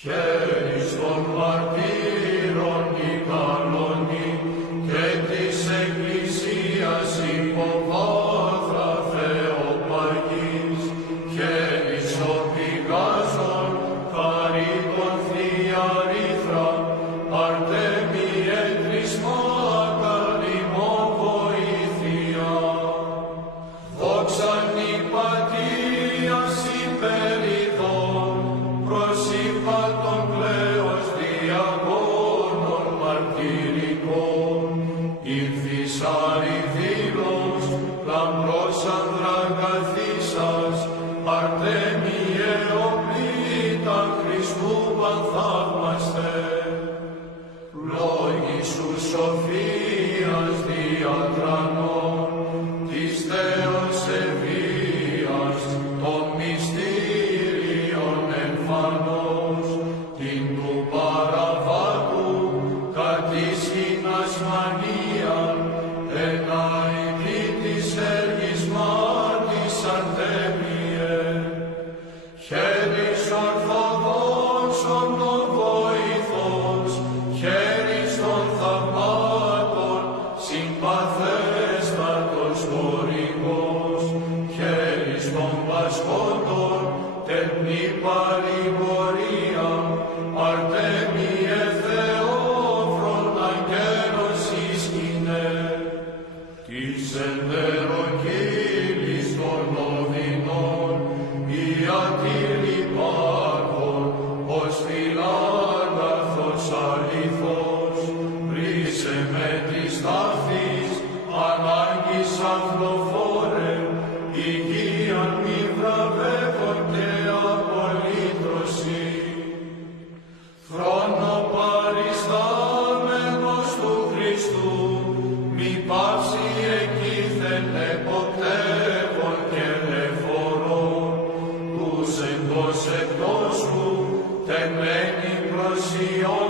Χαίρις των μαρτύρων η καλονή και της Εκκλησίας υποβάθρα Θεοπαγής. Χαίρις των πηγάζων χαρίτων Θεία Ρήθρα, Αρτέμιε τρισμάτα ημών βοήθεια. Δόξαν υπατίας υπερηδών, προσήπα των πλέος διαγώνων μαρτυρικών. Ήρθης αριδήλος, λαμπρός ανδραγαθήσας, Αρτέμιε οπλίτα Χριστού πανθαύμαστε. Λόγοι σου σοφίας διατρανών, της Θεός ευβίας, των μυστήριων εμφανώς, την του παραβάτου κατήσχυνας μανίαν, ενάητη της εργισμάτης Αρτέμιε. Χαίρις ορθοδόξων των βοηθός, χαίρις των θαυμάτων, συμπαθέστατος χορηγός, χαίρις των πασχόντων, τεχνή παρηγορία, Αρτέμιε Θεόφρον αγγέλος ίσκηνε. Της εντεροκύλης των οδυνών, η ατήρη πάγων, ως φιλάγαθος αληθώς, βρίσε με της τάφης, ανάγκης ανθλοφόρε, υγείαν μη βραβεύων και απολύτρωση. Θρόνο παριστάμενος του Χριστού, μη πάψει εκείθεν εποκτεύων και εφορών, τους εκτός σου, τεμένη προσιών.